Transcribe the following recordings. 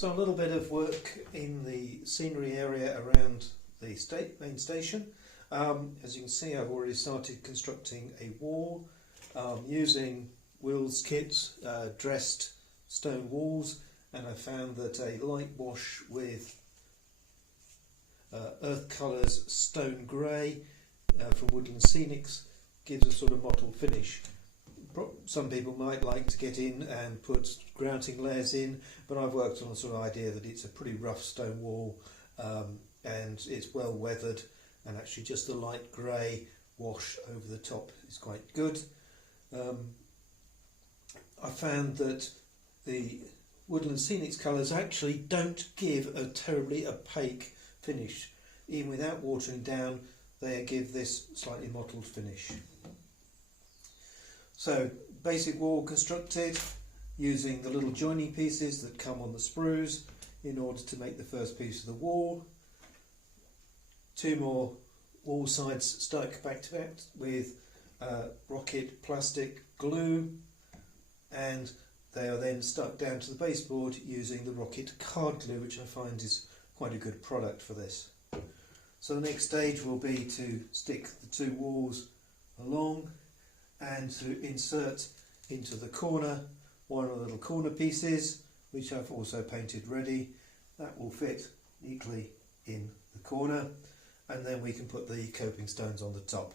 So a little bit of work in the scenery area around the main station. As you can see, I've already started constructing a wall using Will's kits, dressed stone walls, and I found that a light wash with earth colours stone grey from Woodland Scenics gives a sort of mottled finish. Some people might like to get in and put grouting layers in, but I've worked on a sort of idea that it's a pretty rough stone wall and it's well weathered, and actually just the light grey wash over the top is quite good. I found that the Woodland Scenics colours actually don't give a terribly opaque finish. Even without watering down, they give this slightly mottled finish. So, basic wall constructed using the little joining pieces that come on the sprues in order to make the first piece of the wall. Two more wall sides stuck back to back with rocket plastic glue, and they are then stuck down to the baseboard using the rocket card glue, which I find is quite a good product for this. So the next stage will be to stick the two walls along and to insert into the corner one of the little corner pieces, which I've also painted ready. That will fit neatly in the corner, and then we can put the coping stones on the top.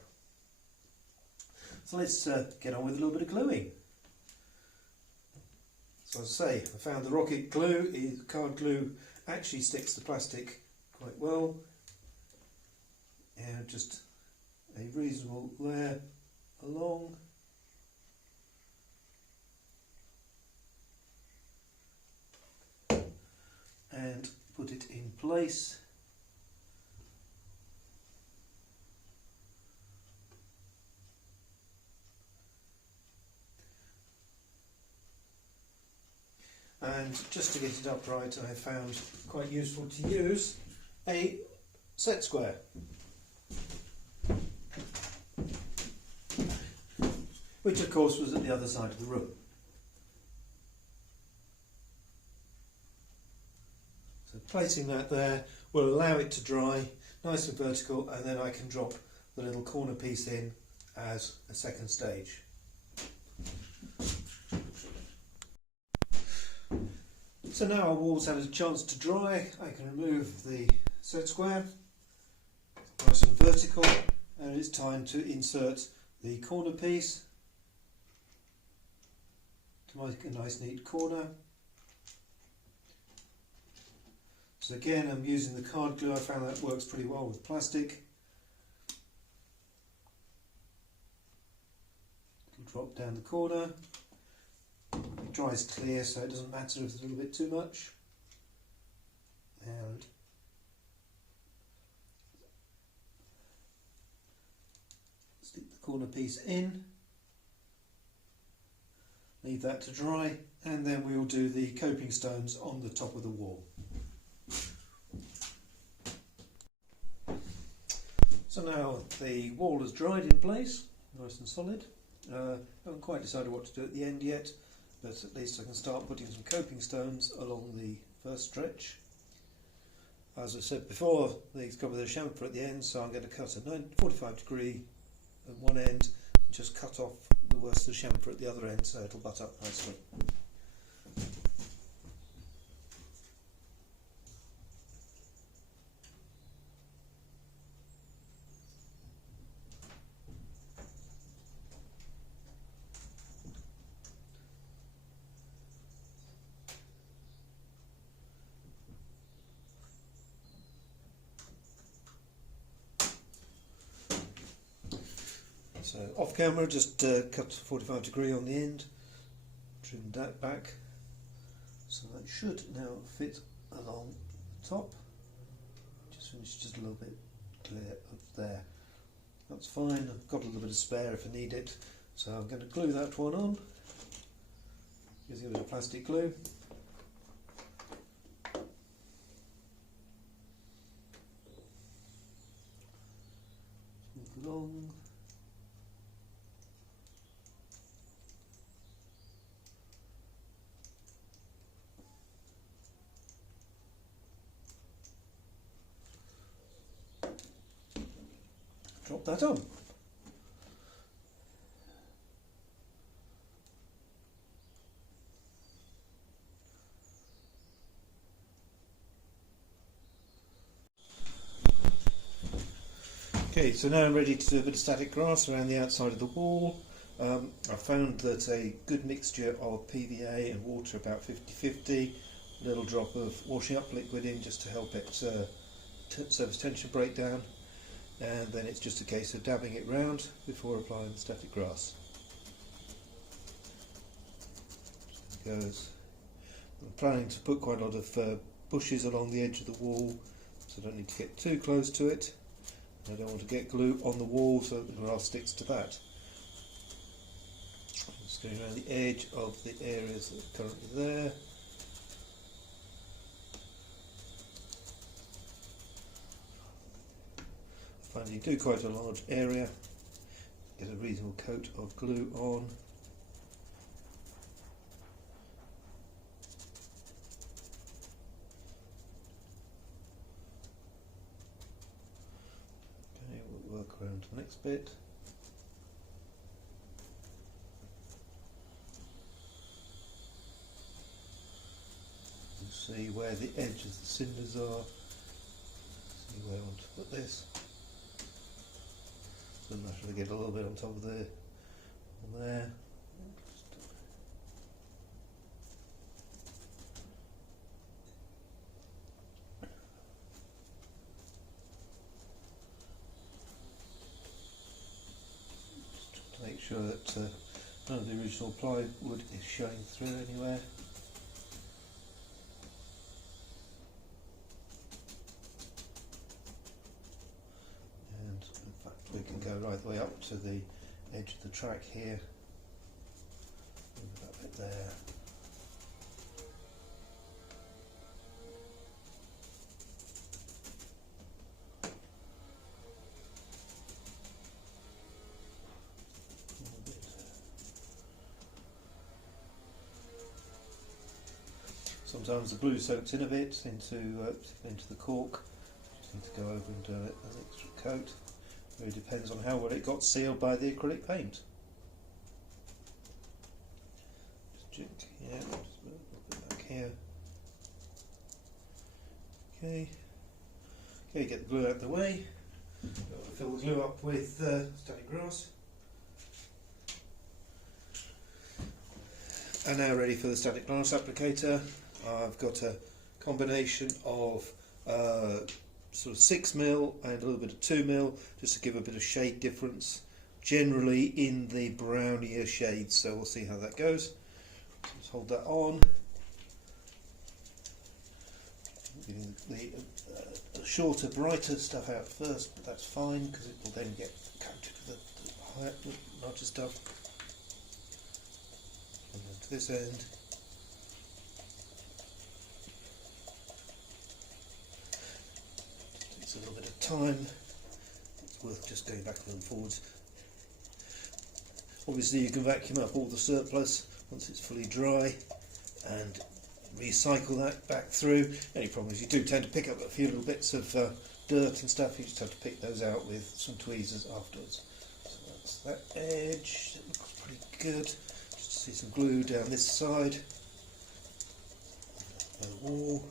So let's get on with a little bit of gluing. So as I say, I found the rocket glue, card glue, actually sticks the plastic quite well, and just a reasonable layer along. And put it in place. And just to get it upright, I found quite useful to use a set square. Which of course was at the other side of the room. So placing that there will allow it to dry nice and vertical, and then I can drop the little corner piece in as a second stage. So now our wall's had a chance to dry, I can remove the set square, nice and vertical, and it's time to insert the corner piece to make a nice neat corner. So again, I'm using the card glue. I found that works pretty well with plastic. Drop down the corner. It dries clear, so it doesn't matter if it's a little bit too much. And stick the corner piece in. Leave that to dry, and then we will do the coping stones on the top of the wall. So now the wall has dried in place, nice and solid. I haven't quite decided what to do at the end yet, but at least I can start putting some coping stones along the first stretch. As I said before, these come with a chamfer at the end, so I'm going to cut a 45° at one end and just cut off the worst of the chamfer at the other end so it'll butt up nicely. So off camera, just cut 45° on the end, trimmed that back, so that should now fit along the top. Just finish just a little bit clear of there. That's fine. I've got a little bit of spare if I need it, so I'm going to glue that one on using a bit of plastic glue. Move along. drop that on. Okay, so now I'm ready to do a bit of static grass around the outside of the wall. I found that a good mixture of PVA and water, about 50-50, a little drop of washing up liquid in just to help it surface tension break down, and then it's just a case of dabbing it round before applying the static grass. Just goes. I'm planning to put quite a lot of bushes along the edge of the wall, so I don't need to get too close to it. I don't want to get glue on the wall so that the grass sticks to that. Just going around the edge of the areas that are currently there. I find you do quite a large area, get a reasonable coat of glue on. Work around to the next bit. You see where the edge of the cinders are. See where I want to put this. Doesn't matter if I get a little bit on top of there, on there. Make sure that none of the original plywood is showing through anywhere. And in fact we can go right the way up to the edge of the track here. Move that bit there. Sometimes the glue soaks in a bit into the cork. Just need to go over and do an extra coat. It really depends on how well it got sealed by the acrylic paint. Just jig here, just a little bit back here. Okay, get the glue out of the way. Fill the glue up with static grass. And now ready for the static grass applicator. I've got a combination of sort of 6mm and a little bit of 2mm just to give a bit of shade difference, generally in the brownier shades, so we'll see how that goes. Just hold that on. Getting the shorter, brighter stuff out first, but that's fine because it will then get coated with the larger stuff. And then to this end. A little bit of time, it's worth just going back and forwards. Obviously you can vacuum up all the surplus once it's fully dry and recycle that back through. Only problem is you do tend to pick up a few little bits of dirt and stuff, you just have to pick those out with some tweezers afterwards. So that's that edge, it looks pretty good. Just see some glue down this side, the wall.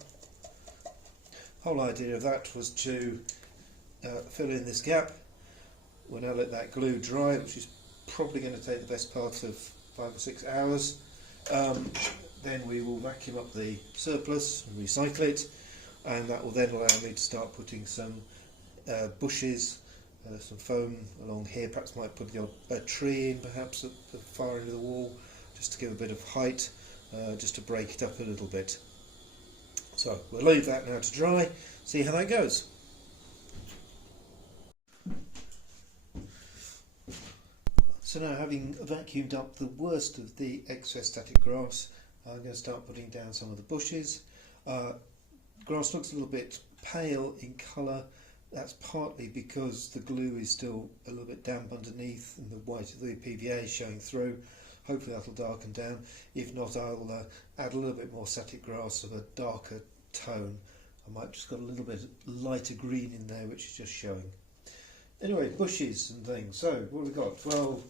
Whole idea of that was to fill in this gap. We'll now let that glue dry, which is probably going to take the best part of 5 or 6 hours. Then we will vacuum up the surplus and recycle it, and that will then allow me to start putting some bushes, some foam along here. Perhaps might put a tree in, perhaps at the far end of the wall, just to give a bit of height, just to break it up a little bit. So we'll leave that now to dry, see how that goes. So now, having vacuumed up the worst of the excess static grass, I'm going to start putting down some of the bushes. Grass looks a little bit pale in colour. That's partly because the glue is still a little bit damp underneath and the white of the PVA is showing through. Hopefully that'll darken down. If not, I'll add a little bit more static grass of a darker tone. I might just got a little bit lighter green in there, which is just showing. Anyway, bushes and things. So what have we got? Well,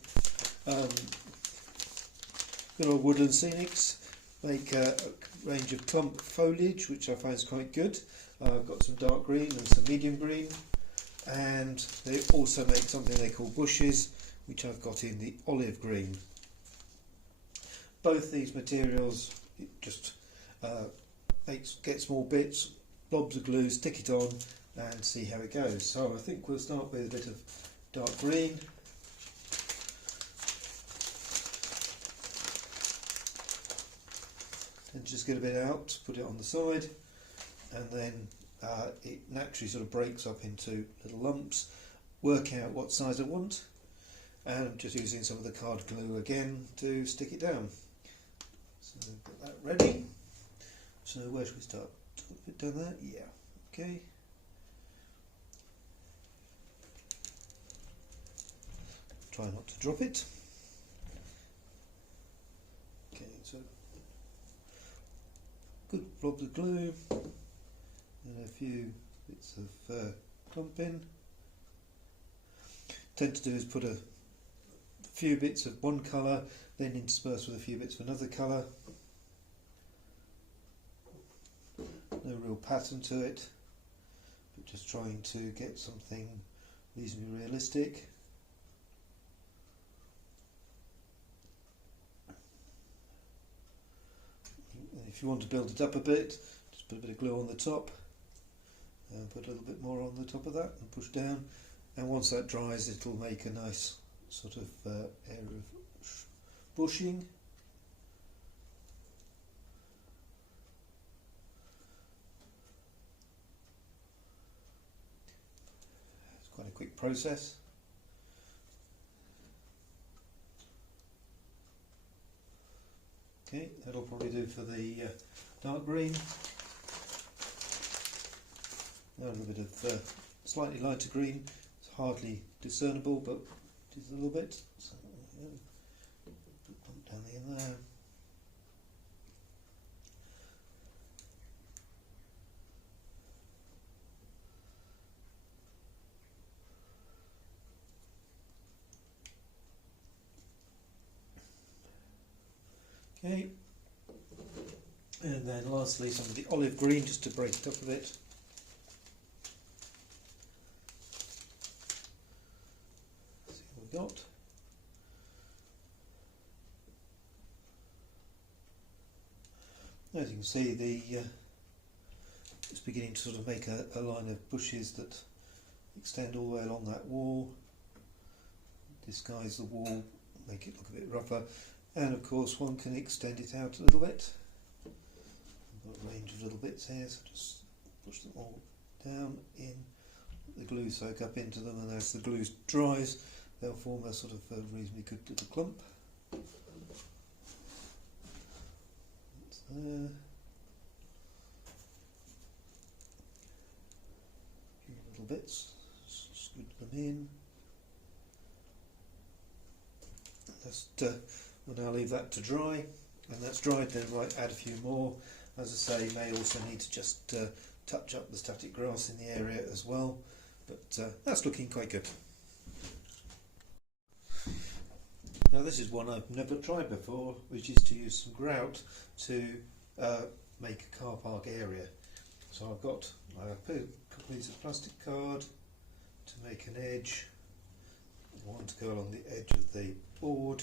good old woodland scenics. Make a range of clump foliage, which I find is quite good. I've got some dark green and some medium green, and they also make something they call bushes, which I've got in the olive green. Both these materials, just get small bits, blobs of glue, stick it on and see how it goes. So I think we'll start with a bit of dark green. And just get a bit out, put it on the side, and then it naturally sort of breaks up into little lumps. Work out what size I want, and I'm just using some of the card glue again to stick it down. So I've got that ready. So where should we start? A bit down there? Yeah, okay. Try not to drop it. Okay, so good blobs of glue and a few bits of clumping. Tend to do is put a few bits of one colour, then intersperse with a few bits of another colour. No real pattern to it, but just trying to get something reasonably realistic. If you want to build it up a bit, just put a bit of glue on the top and put a little bit more on the top of that and push down, and once that dries it'll make a nice sort of area of bushing. It's quite a quick process. Okay, that'll probably do for the dark green. Now a little bit of slightly lighter green. It's hardly discernible, but it is a little bit. So, put down the end there. Okay, and then lastly some of the olive green just to break it up a bit. See what we've got. As you can see, it's beginning to sort of make a line of bushes that extend all the way along that wall, disguise the wall, make it look a bit rougher. And of course one can extend it out a little bit. I've got a range of little bits here, so just push them all down in, let the glue soak up into them, and as the glue dries they'll form a sort of a reasonably good little clump. That's there. A few little bits, scoot them in. Just we'll now leave that to dry, and that's dried then might add a few more. As I say, may also need to just touch up the static grass in the area as well, but that's looking quite good. Now this is one I've never tried before, which is to use some grout to make a car park area. So I've got a couple pieces of plastic card to make an edge, one to go along the edge of the board,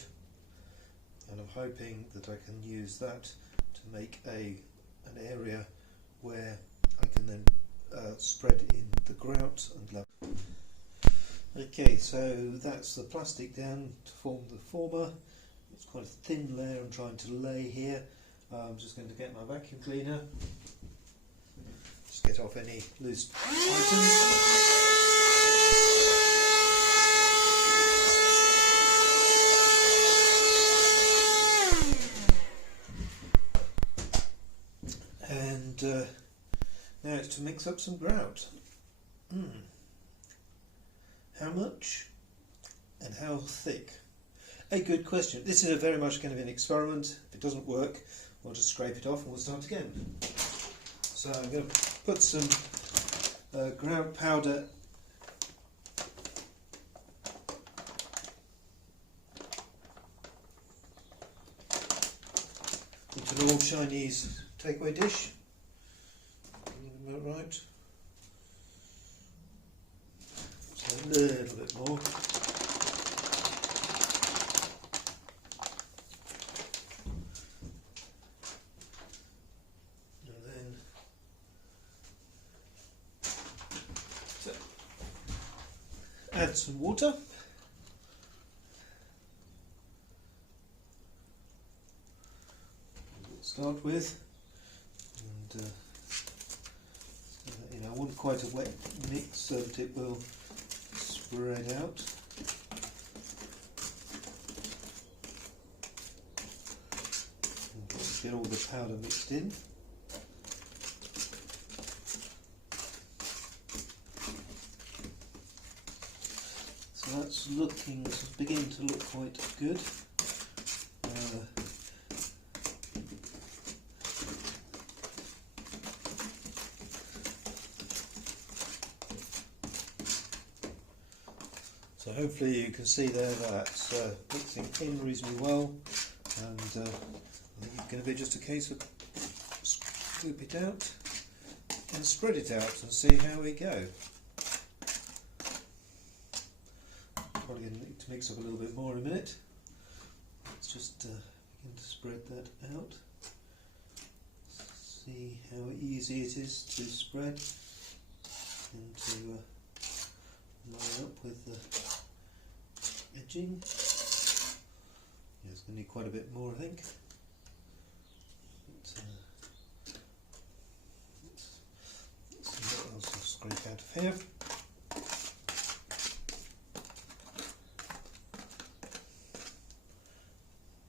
and I'm hoping that I can use that to make an area where I can then spread in the grout and level. Okay, so that's the plastic down to form the former. It's quite a thin layer I'm trying to lay here. I'm just going to get my vacuum cleaner, just get off any loose items. Now it's to mix up some grout. How much and how thick? A good question. This is very much going to be an experiment. If it doesn't work, we'll just scrape it off and we'll start again. So I'm going to put some grout powder old Chinese takeaway dish. About right. So a little bit more. And then add some water. Start with, and you know, I want quite a wet mix so that it will spread out. And get all the powder mixed in. So that's beginning to look quite good. So hopefully you can see there that it's mixing in reasonably well, and I think it's going to be just a case of scoop it out and spread it out and see how we go. Probably going to need to mix up a little bit more in a minute. Let's just begin to spread that out. See how easy it is to spread and to line up with the edging. Yeah, it's going to need quite a bit more, I think. But, let's see what else I'll scrape out of here.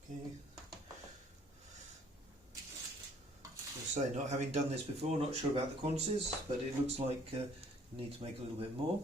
Okay. As I say, not having done this before, not sure about the quantities, but it looks like you need to make a little bit more.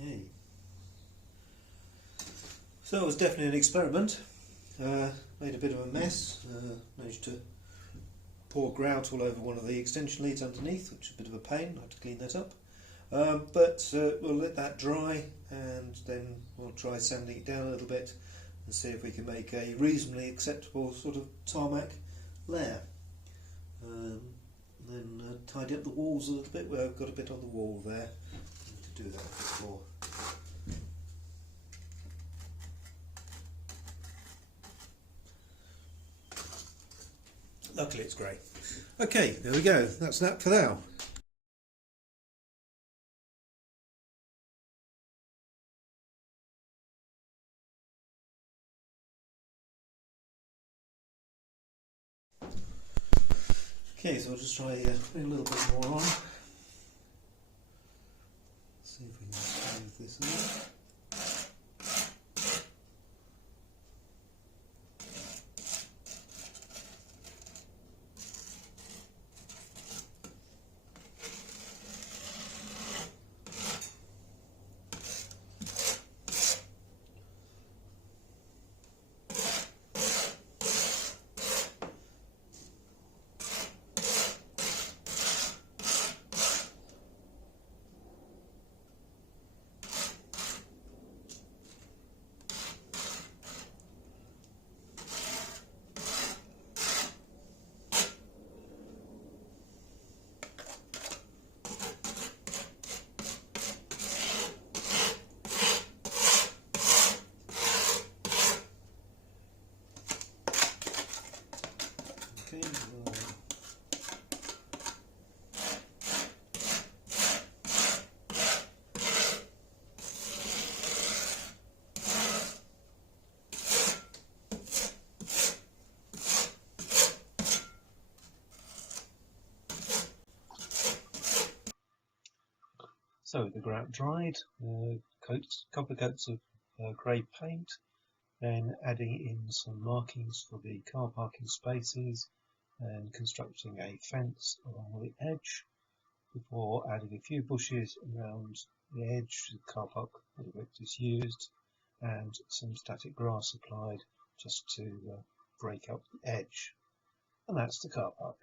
Okay. So it was definitely an experiment. Made a bit of a mess. Managed to pour grout all over one of the extension leads underneath, which is a bit of a pain. I have to clean that up. But we'll let that dry, and then we'll try sanding it down a little bit and see if we can make a reasonably acceptable sort of tarmac layer. Then tidy up the walls a little bit where I've got a bit on the wall there. I need to do that before. Luckily it's grey. Okay, there we go. That's that for now. Okay, so I'll just try putting a little bit more on. See if we can smooth this out. Okay. So the grout dried, couple of coats of grey paint, then adding in some markings for the car parking spaces and constructing a fence along the edge before adding a few bushes around the edge, the car park a little bit disused, and some static grass applied just to break up the edge. And that's the car park.